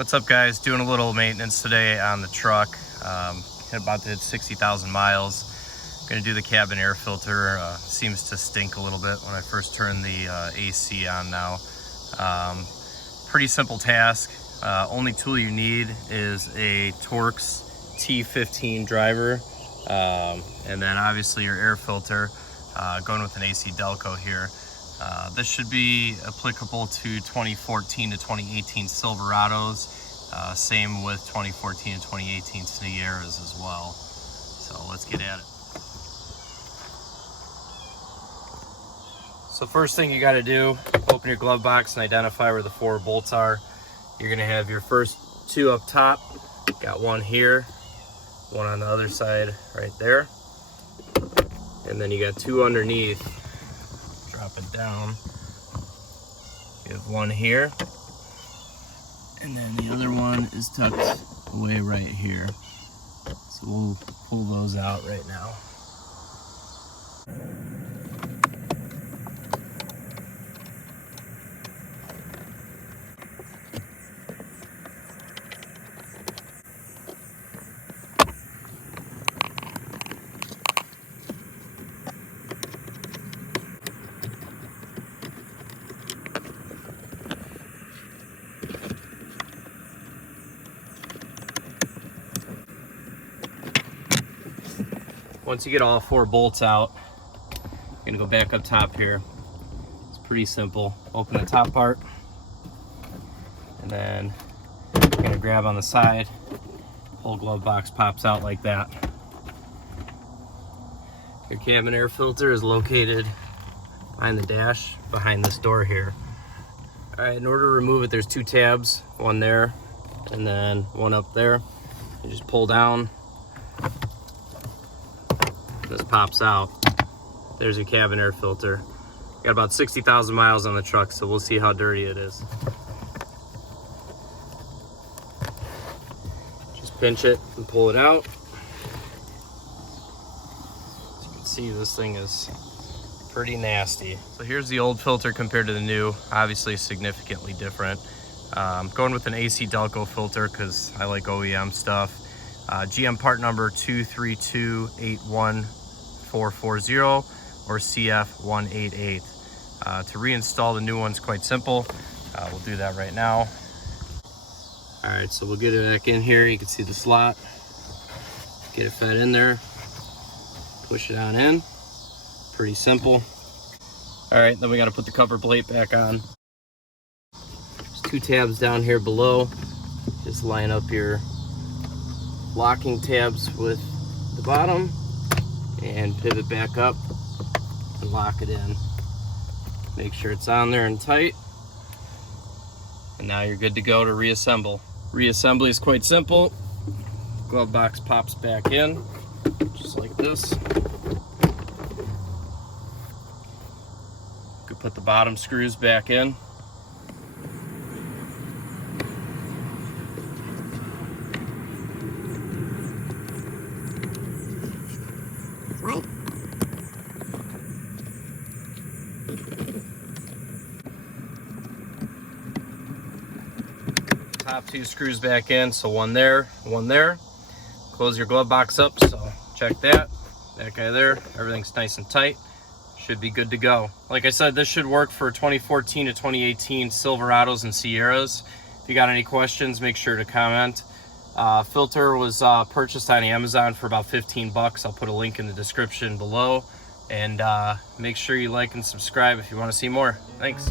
What's up, guys? Doing a little maintenance today on the truck. About to hit 60,000 miles. Gonna do the cabin air filter. Seems to stink a little bit when I first turn the AC on now. Pretty simple task. Only tool you need is a Torx T15 driver, and then obviously your air filter. Going with an AC Delco here. This should be applicable to 2014 to 2018 Silverados. Same with 2014 and 2018 Sierras as well. So let's get at it. So first thing you got to do, open your glove box and identify where the 4 bolts are. You're going to have your first 2 up top. Got one here, one on the other side right there. And then you got 2 underneath. Drop it down. You have one here, and then the other one is tucked away right here. So we'll pull those out right now. Once you get all 4 bolts out, you're gonna go back up top here. It's pretty simple. Open the top part, and then you're gonna grab on the side. Whole glove box pops out like that. Your cabin air filter is located behind the dash, behind this door here. All right, in order to remove it, there's 2 tabs, one there, and then one up there. You just pull down. This pops out. There's your cabin air filter. Got about 60,000 miles on the truck, so we'll see how dirty it is. Just pinch it and pull it out. As you can see, this thing is pretty nasty. So here's the old filter compared to the new. Obviously significantly different. Going with an AC Delco filter because I like OEM stuff. GM part number 23281440 or CF188. To reinstall the new one's quite simple. We'll do that right now. All right, so we'll get it back in here. You can see the slot. Get it fed in there. Push it on in. Pretty simple. All right, then we got to put the cover plate back on. There's 2 tabs down here below. Just line up your locking tabs with the bottom and pivot back up and lock it in. Make sure it's on there and tight. And now you're good to go to reassemble. Reassembly is quite simple. Glove box pops back in, just like this. You could put the bottom screws back in. Right. Top 2 screws back in, so one there, one there. Close your glove box up, so check that. That guy there, everything's nice and tight. Should be good to go. Like I said, this should work for 2014 to 2018 Silverados and Sierras. If you got any questions, make sure to comment. Filter was purchased on Amazon for about 15 bucks. I'll put a link in the description below. And make sure you like and subscribe if you want to see more. Thanks.